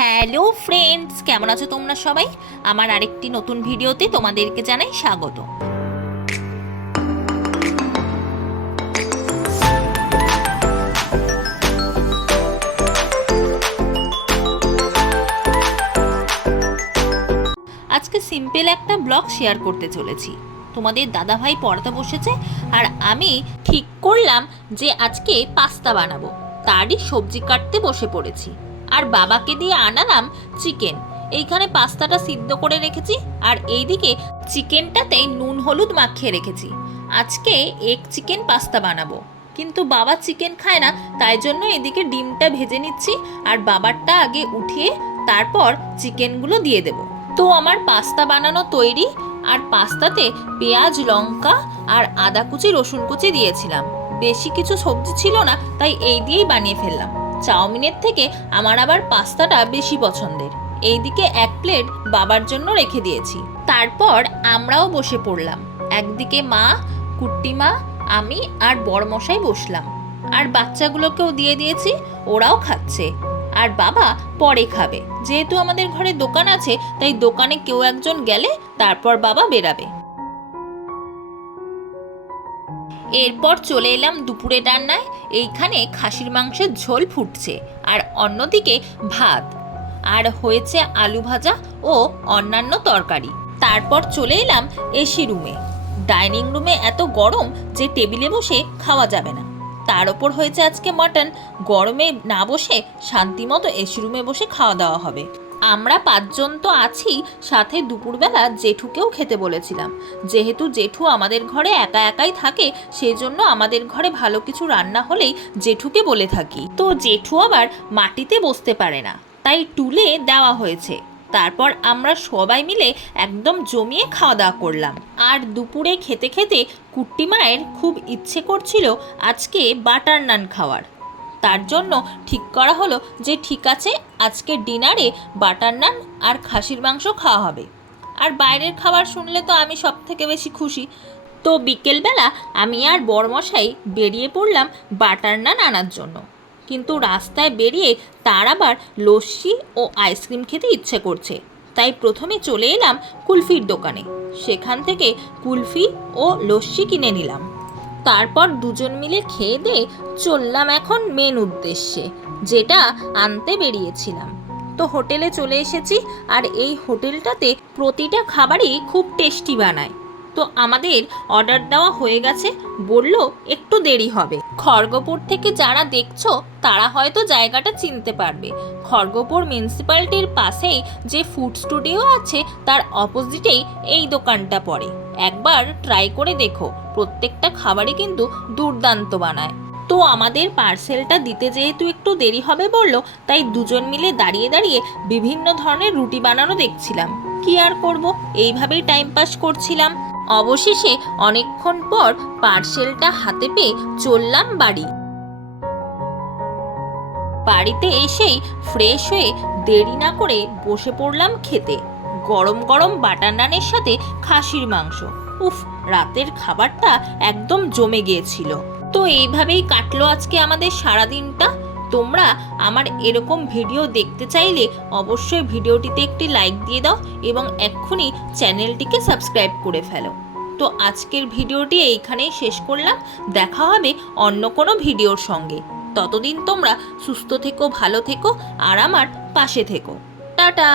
Hello friends, কেমন আছো তোমরা সবাই? আমার আরেকটি নতুন ভিডিওতে তোমাদেরকে জানাই স্বাগত। আজকে সিম্পল একটা ব্লগ শেয়ার করতে চলেছি। তোমাদের দাদাভাই পড়াতে বসেছে আর আমি ঠিক করলাম যে আজকে পাস্তা বানাবো, তারই সবজি কাটতে বসে পড়েছি। আর বাবাকে দিয়ে আনালাম চিকেন। এইখানে পাস্তাটা সিদ্ধ করে রেখেছি আর এইদিকে চিকেনটাতে নুন হলুদ মাখিয়ে রেখেছি। আজকে এগ চিকেন পাস্তা বানাবো, কিন্তু বাবা চিকেন খায় না, তাই জন্য এদিকে ডিমটা ভেজে নিচ্ছি আর বাবারটা আগে উঠিয়ে তারপর চিকেনগুলো দিয়ে দেব। তো আমার পাস্তা বানানো তৈরি। আর পাস্তাতে পেঁয়াজ, লঙ্কা আর আদা কুচি, রসুন কুচি দিয়েছিলাম। বেশি কিছু সবজি ছিল না, তাই এই দিয়েই বানিয়ে ফেললাম। চাউমিনের থেকে আমার আবার পাস্তাটা বেশি পছন্দের। এইদিকে এক প্লেট বাবার জন্য রেখে দিয়েছি। তারপর আমরাও বসে পড়লাম। একদিকে মা, কুট্টি মা, আমি আর বড়মশাই বসলাম। আর বাচ্চাগুলোকেও দিয়ে দিয়েছি, ওরাও খাচ্ছে। আর বাবা পরে খাবে, যেহেতু আমাদের ঘরে দোকান আছে, তাই দোকানে কেউ একজন গেলে তারপর বাবা বেরাবে। এরপর চলে এলাম দুপুরে রান্নায়। এইখানে খাসির মাংসের ঝোল ফুটছে আর অন্যদিকে ভাত, আর হয়েছে আলু ভাজা ও অন্যান্য তরকারি। তারপর চলে এলাম এসি রুমে। ডাইনিং রুমে এত গরম যে টেবিলে বসে খাওয়া যাবে না, তার ওপর হয়েছে আজকে মাটন। গরমে না বসে শান্তিমতো এসি রুমে বসে খাওয়া দাওয়া হবে। আমরা 5 জন তো আছি, সাথে দুপুরবেলা জেঠুকেও খেতে বলেছিলাম। যেহেতু জেঠু আমাদের ঘরে একা একাই থাকে, সেই জন্য আমাদের ঘরে ভালো কিছু রান্না হলেই জেঠুকে বলে থাকি। তো জেঠু আবার মাটিতে বসতে পারে না, তাই টুলে দেওয়া হয়েছে। তারপর আমরা সবাই মিলে একদম জমিয়ে খাওয়া দাওয়া করলাম। আর দুপুরে খেতে খেতে কুট্টি মায়ের খুব ইচ্ছে করছিল আজকে বাটার নান খাওয়ার। তার জন্য ঠিক করা হলো যে ঠিক আছে, আজকে ডিনারে বাটার নান আর খাসির মাংস খাওয়া হবে। আর বাইরের খাবার শুনলে তো আমি সব থেকে বেশি খুশি। তো বিকেলবেলা আমি আর বড়মশাই বেরিয়ে পড়লাম বাটার নান আনার জন্য। কিন্তু রাস্তায় বেরিয়ে তার আবার লস্যি ও আইসক্রিম খেতে ইচ্ছে করছে, তাই প্রথমে চলে এলাম কুলফির দোকানে। সেখান থেকে কুলফি ও লস্যি কিনে নিলাম। তারপর দুজন মিলে খেয়ে দিয়ে চললাম এখন মেন উদ্দেশ্যে, যেটা আনতে বেরিয়েছিলাম। তো হোটেলে চলে এসেছি আর এই হোটেলটাতে প্রতিটা খাবারই খুব টেস্টি বানায়। তো আমাদের অর্ডার দেওয়া হয়ে গেছে, বলল একটু দেরি হবে। খড়গপুর থেকে যারা দেখছো তারা হয়তো জায়গাটা চিনতে পারবে। খড়গপুর মিউনিসিপ্যালিটির পাশেই যে ফুড স্টুডিও আছে তার অপোজিটেই এই দোকানটা পড়ে। একবার ট্রাই করে দেখো, প্রত্যেকটা খাবারই কিন্তু দুর্দান্ত বানায়। তো আমাদের পার্সেলটা দিতে যেহেতু একটু দেরি হবে বলল, তাই দুজন মিলে দাঁড়িয়ে দাঁড়িয়ে বিভিন্ন ধরনের রুটি বানানো দেখছিলাম। কি আর করব, এইভাবেই টাইম পাস করছিলাম। অবশেষে অনেকক্ষণ পর পার্সেলটা হাতে পেয়ে চললাম বাড়ি। বাড়িতে এসেই ফ্রেশ হয়ে দেরি না করে বসে পড়লাম খেতে। গরম গরম বাটার নানের সাথে খাসির মাংস। উফ, রাতের খাবারটা একদম জমে গিয়েছিল। তো এইভাবেই কাটলো আজকে আমাদের সারাদিনটা। তোমরা আমার এরকম ভিডিও দেখতে চাইলে অবশ্যই ভিডিওটিতে একটি লাইক দিয়ে দাও এবং এক্ষুনি চ্যানেলটিকে সাবস্ক্রাইব করে ফেলো। তো আজকের ভিডিওটি এইখানেই শেষ করলাম। দেখা হবে অন্য কোনো ভিডিওর সঙ্গে। ততদিন তোমরা সুস্থ থেকো, ভালো থেকো আর আমার পাশে থেকো। টাটা।